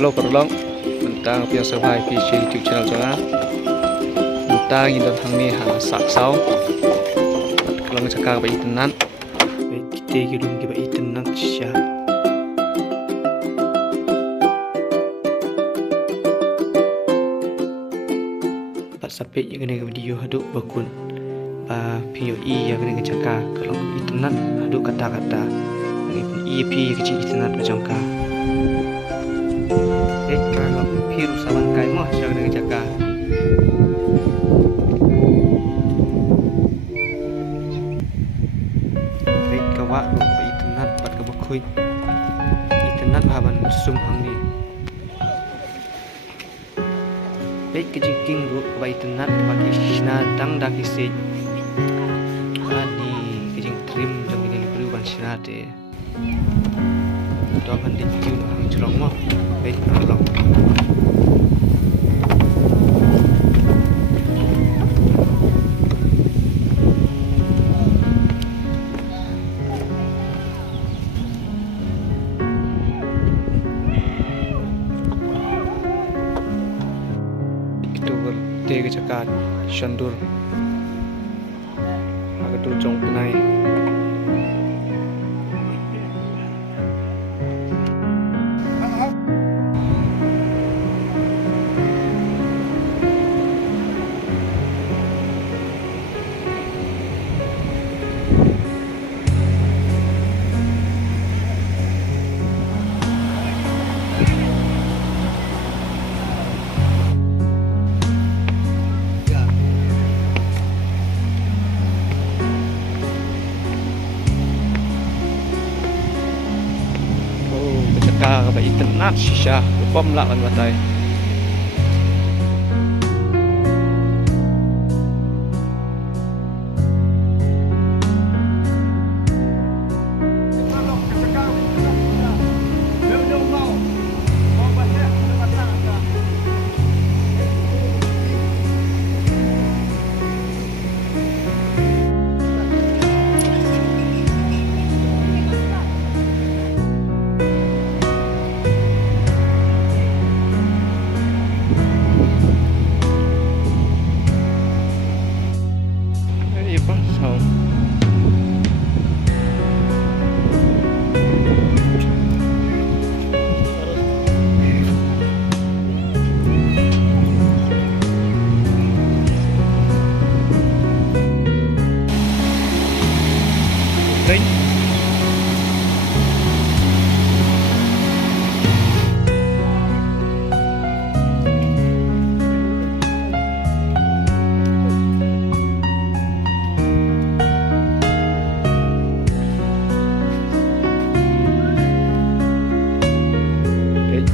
Hello Perlong, mentang piang survive PC YouTube channel jangan. Mentang ingin datang ni sak sau. Kalau ngecakar ba itenan, kita gilung ba itenan siya. Pak sampai yang kena video haduk bakun. Pio i yang kena ngecakar kalau itenan haduk kata-kata. EP kecil itenan macam ka. Kalau piru sawan kai mah siang dengan jaga. Baik kawak lu ba itenat pat ka bakui. Itenat haban sum hang ni. Baik kejingking lu ba itenat pakai sina dang dak isi. Ani kejing trim jang ini perlu ban sina te. Doa kan dikiu hang curang mah. Baik tolong. Itu bertega cakap syandur. Agak tu jong penai. Ka ba itenat sisya pom la kan batai.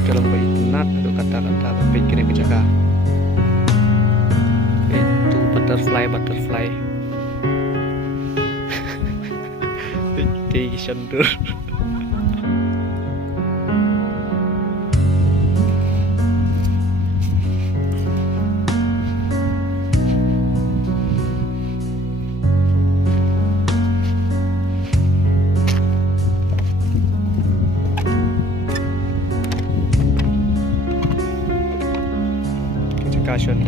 Kalau baik nat itu kata-kata baik kena berjaga. Itu butterfly. Tinggi syandur. Kasyon